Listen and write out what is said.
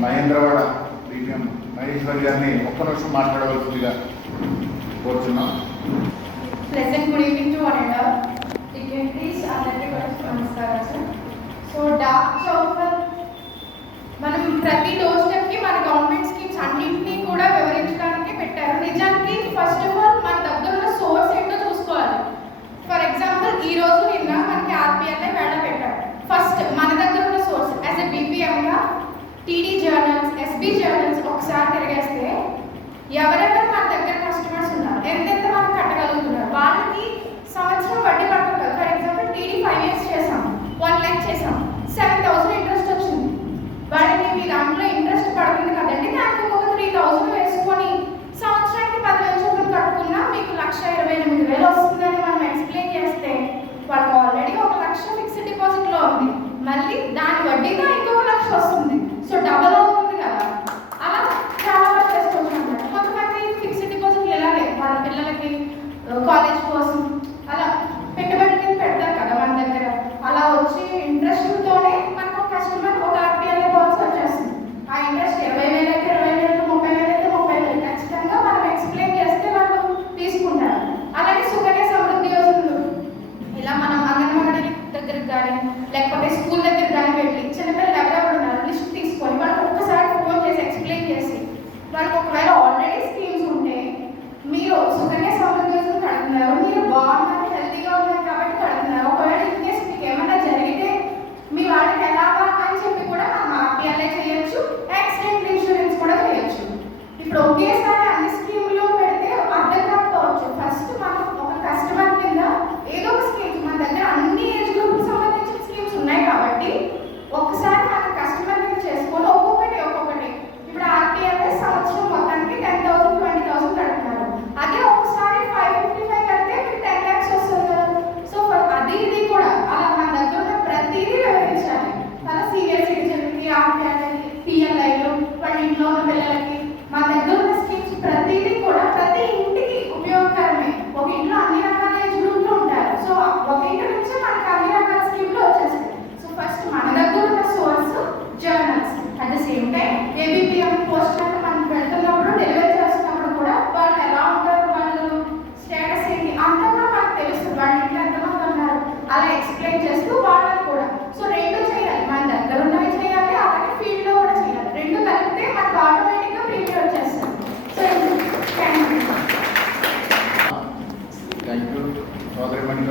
Mahendravada BPM Maheshwar గారిని ఒక్క నిమిషం మాట్లాడవలసిందిగా కోరుతున్నాం pleasant good evening to one and all please అందరికీ నమస్కారం Yeah, whatever. college పోస్ట్లను మనం వెళ్తున్నప్పుడు డెలివరీ చేస్తున్నప్పుడు కూడా వాళ్ళు ఎలా ఉంటారు వాళ్ళు స్టేటస్ ఏంటి అంతా కూడా మనకు తెలుస్తుంది. వాళ్ళ ఎంతమంది ఉన్నారు అలా ఎక్స్ప్లెయిన్ చేస్తూ వాళ్ళని కూడా. సో రెండు చేయాలి. మన దగ్గర ఉన్నవి చేయాలి అలాగే ఫీల్డ్లో కూడా రెండు కలిపితే మనకు ఆటోమేటిక్గా ప్రీమియర్ వచ్చేస్తుంది. సో థ్యాంక్ యూ సోదరి మండలి